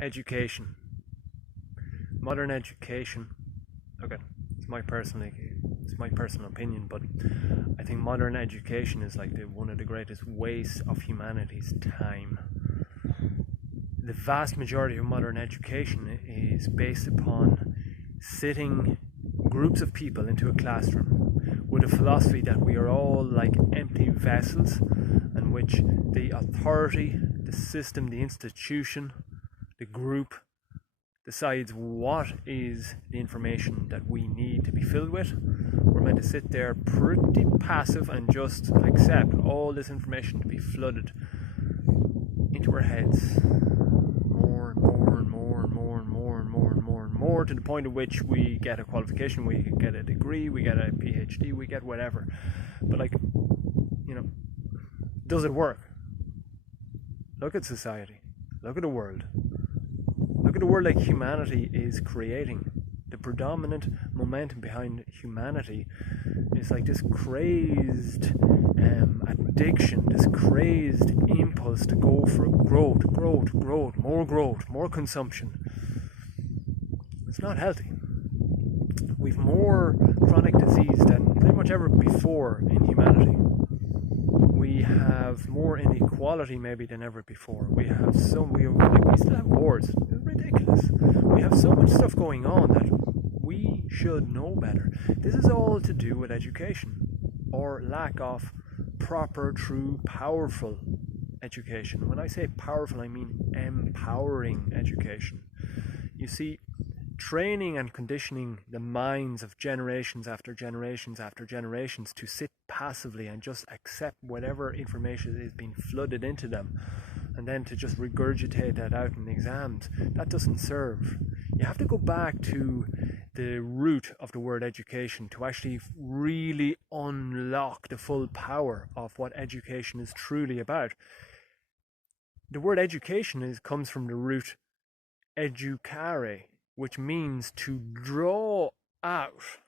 Education. Modern education. Okay, it's my personal opinion, but I think modern education is like one of the greatest wastes of humanity's time. The vast majority of modern education is based upon sitting groups of people into a classroom with a philosophy that we are all like empty vessels, in which the authority, the system, the institution, the group decides what is the information that we need to be filled with. We're meant to sit there pretty passive and just accept all this information to be flooded into our heads more and more and more and more and more and more and more and more, to the point at which we get a qualification, we get a degree, we get a PhD, we get whatever. But like, does it work? Look at society. Look at the world. Look at the world like humanity is creating. The predominant momentum behind humanity is like this crazed addiction, this crazed impulse to go for growth, more consumption. It's not healthy. We've more chronic disease than pretty much ever before in humanity. We have more inequality maybe than ever before. We still have wars. It's ridiculous. We have so much stuff going on that we should know better. This is all to do with education, or lack of proper, true, powerful education. When I say powerful, I mean empowering education. You see, training and conditioning the minds of generations after generations after generations to sit passively and just accept whatever information is being flooded into them, and then to just regurgitate that out in exams, that doesn't serve. You have to go back to the root of the word education to actually really unlock the full power of what education is truly about. The word education comes from the root educare, which means to draw out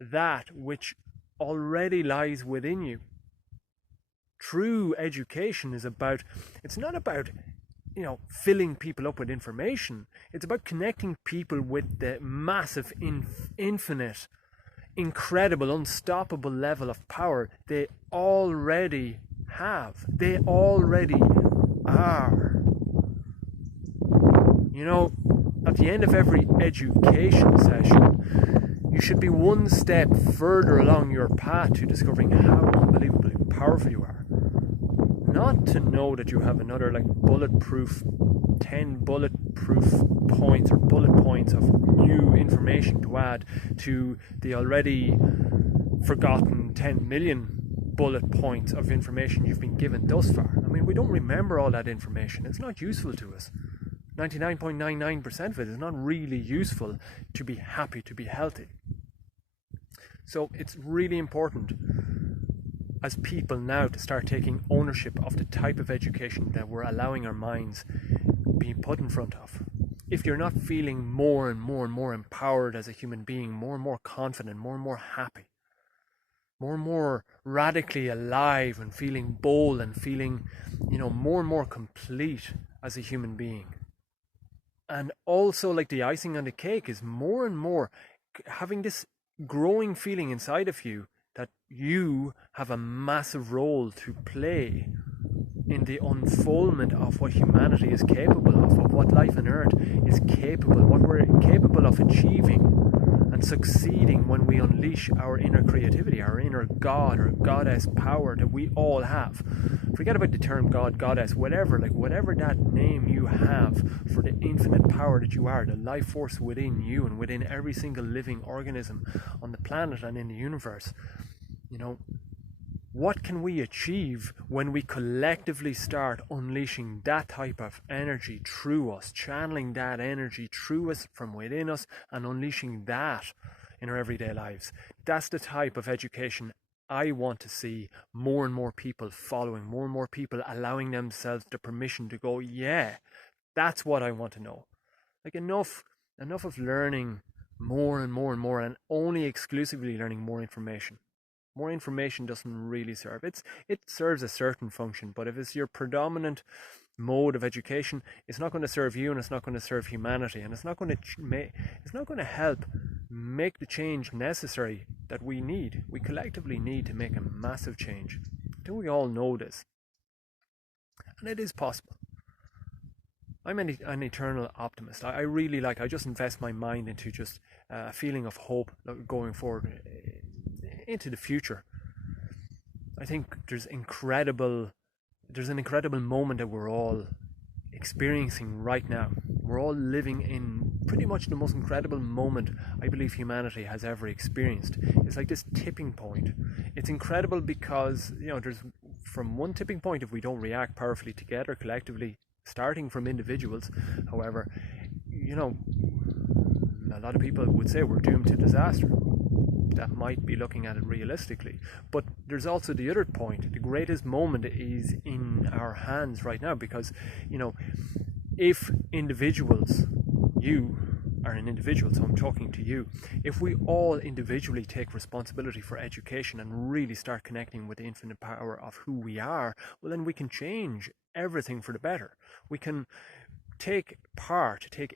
that which already lies within you. True education is about, it's not about, filling people up with information. It's about connecting people with the massive, infinite, incredible, unstoppable level of power they already have. They already are. At the end of every education session, you should be one step further along your path to discovering how unbelievably powerful you are. Not to know that you have another 10 bulletproof points or bullet points of new information to add to the already forgotten 10 million bullet points of information you've been given thus far. I mean, we don't remember all that information. It's not useful to us. 99.99% of it is not really useful to be happy, to be healthy. So it's really important as people now to start taking ownership of the type of education that we're allowing our minds being put in front of. If you're not feeling more and more and more empowered as a human being, more and more confident, more and more happy, more and more radically alive and feeling bold and feeling, more and more complete as a human being. And also, like, the icing on the cake is more and more having this growing feeling inside of you that you have a massive role to play in the unfoldment of what humanity is capable of what life on earth is capable, what we're capable of achieving and succeeding when we unleash our inner creativity, our inner God or goddess power that we all have. Forget about the term God, goddess, whatever that name you have for the infinite power that you are, the life force within you and within every single living organism on the planet and in the universe. What can we achieve when we collectively start unleashing that type of energy through us, channeling that energy through us from within us and unleashing that in our everyday lives? That's the type of education I want to see more and more people following, more and more people allowing themselves the permission to go, yeah, that's what I want to know. Like, enough of learning more and more and more and only exclusively learning more information. More information doesn't really serve. It serves a certain function, but if it's your predominant mode of education, it's not going to serve you, and it's not going to serve humanity, and it's not going to help make the change necessary that we collectively need to make a massive change. Do we all know this? And it is possible. I'm an eternal optimist. I really I just invest my mind into just a feeling of hope going forward into the future. I think there's an incredible moment that we're all experiencing right now. We're all living in pretty much the most incredible moment I believe humanity has ever experienced. It's like this tipping point. It's incredible because, there's from one tipping point, if we don't react powerfully together, collectively, starting from individuals, however, a lot of people would say we're doomed to disaster. That might be looking at it realistically. But there's also the other point. The greatest moment is in our hands right now, because, if individuals, you are an individual, so I'm talking to you, if we all individually take responsibility for education and really start connecting with the infinite power of who we are, well, then we can change everything for the better. We can take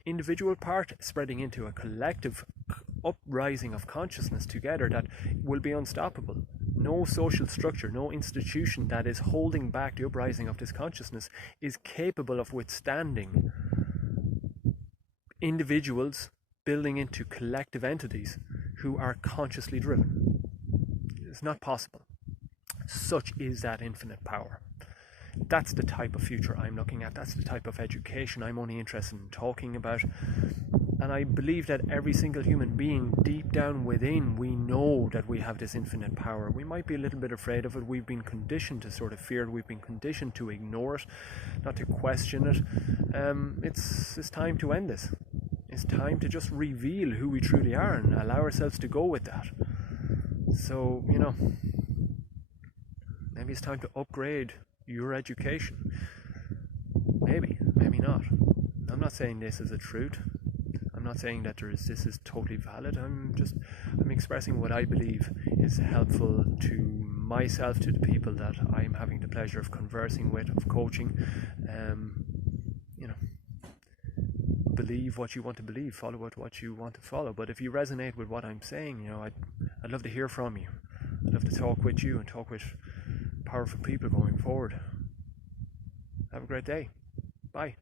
individual part, spreading into a collective uprising of consciousness together that will be unstoppable. No social structure, no institution that is holding back the uprising of this consciousness is capable of withstanding individuals building into collective entities who are consciously driven. It's not possible. Such is that infinite power. That's the type of future I'm looking at. That's the type of education I'm only interested in talking about. And I believe that every single human being, deep down within, we know that we have this infinite power. We might be a little bit afraid of it. We've been conditioned to sort of fear it. We've been conditioned to ignore it, not to question it. It's time to end this. It's time to just reveal who we truly are and allow ourselves to go with that. So, maybe it's time to upgrade your education. Maybe not. I'm not saying this is a truth. I'm not saying that this is totally valid. I'm expressing what I believe is helpful to myself, to the people that I'm having the pleasure of conversing with, of coaching. Believe what you want to believe, follow what you want to follow. But if you resonate with what I'm saying, I'd love to hear from you. I'd love to talk with you and talk with powerful people going forward. Have a great day. Bye.